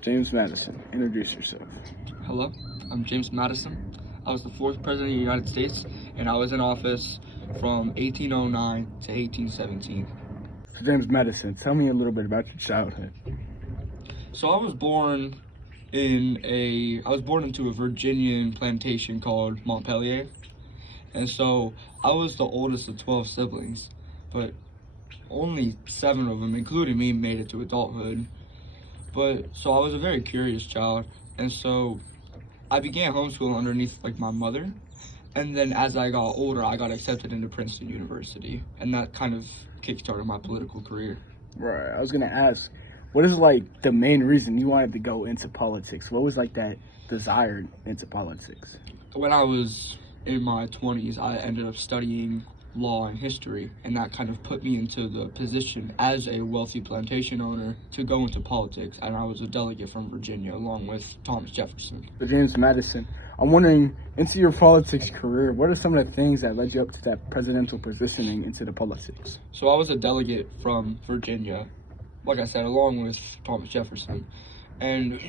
James Madison, introduce yourself. Hello, I'm James Madison. I was the fourth president of the United States, and I was in office from 1809 to 1817. So James Madison, tell me a little bit about your childhood. So I was born into a Virginian plantation called Montpelier, and so I was the oldest of 12 siblings, but only 7 of them, including me, made it to adulthood. So I was a very curious child, and so I began homeschool underneath my mother, and then as I got older, I got accepted into Princeton University, and that kind of kickstarted my political career. Right. I was gonna ask, what is the main reason you wanted to go into politics? What was that desire into politics? When I was in my 20s, I ended up studying law and history, and that kind of put me into the position as a wealthy plantation owner to go into politics, and I was a delegate from Virginia along with Thomas Jefferson. So James Madison, I'm wondering, into your politics career, what are some of the things that led you up to that presidential positioning into the politics? So I was a delegate from Virginia, like I said, along with Thomas Jefferson, and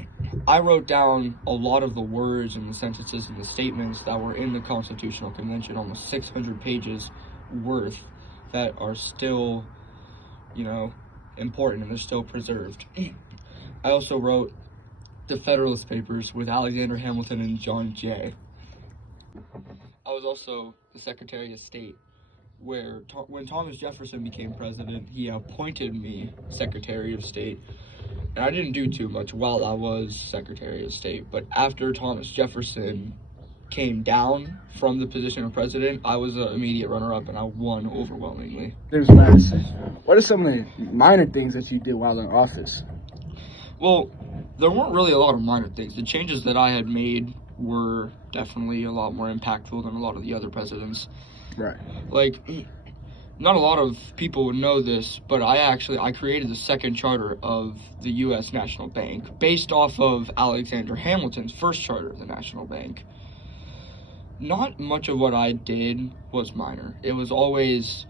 I wrote down a lot of the words and the sentences and the statements that were in the Constitutional Convention, almost 600 pages worth, that are still, important and they're still preserved. I also wrote the Federalist Papers with Alexander Hamilton and John Jay. I was also the Secretary of State, where when Thomas Jefferson became president, he appointed me Secretary of State. And I didn't do too much while I was Secretary of State, but after Thomas Jefferson came down from the position of president, I was an immediate runner-up, and I won overwhelmingly. James Madison, what are some of the minor things that you did while in office? Well, there weren't really a lot of minor things. The changes that I had made were definitely a lot more impactful than a lot of the other presidents. Right. Not a lot of people would know this, but I created the second charter of the U.S. National Bank based off of Alexander Hamilton's first charter of the National Bank. Not much of what I did was minor. It was always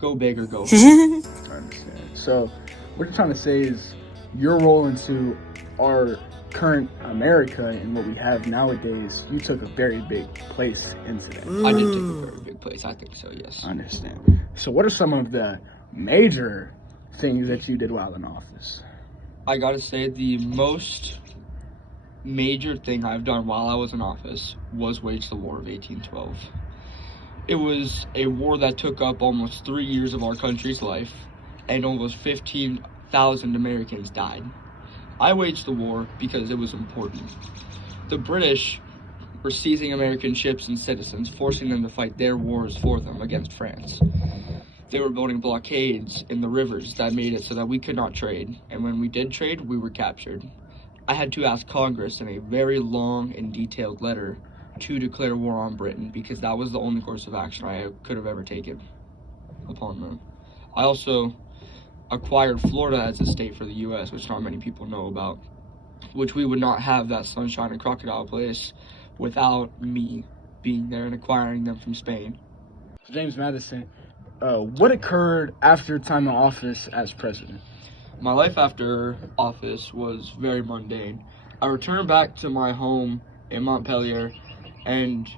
go big or go home. I understand. So what you're trying to say is your role into our current America and what we have nowadays, you took a very big place into that. I did take a very big place. I think so, yes. I understand. So what are some of the major things that you did while in office? I gotta say, the most major thing I've done while I was in office was wage the War of 1812. It was a war that took up almost 3 years of our country's life, and almost 15,000 Americans died. I waged the war because it was important. The British were seizing American ships and citizens, forcing them to fight their wars for them against France. They were building blockades in the rivers that made it so that we could not trade, and when we did trade, we were captured. I had to ask Congress in a very long and detailed letter to declare war on Britain, because that was the only course of action I could have ever taken upon them. I also acquired Florida as a state for the U.S., which not many people know about, which we would not have that Sunshine and Crocodile place without me being there and acquiring them from Spain. James Madison, what occurred after your time in office as president? My life after office was very mundane. I returned back to my home in Montpelier, and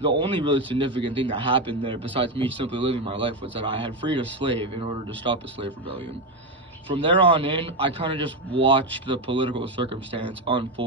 the only really significant thing that happened there, besides me simply living my life, was that I had freed a slave in order to stop a slave rebellion. From there on in, I kind of just watched the political circumstance unfold.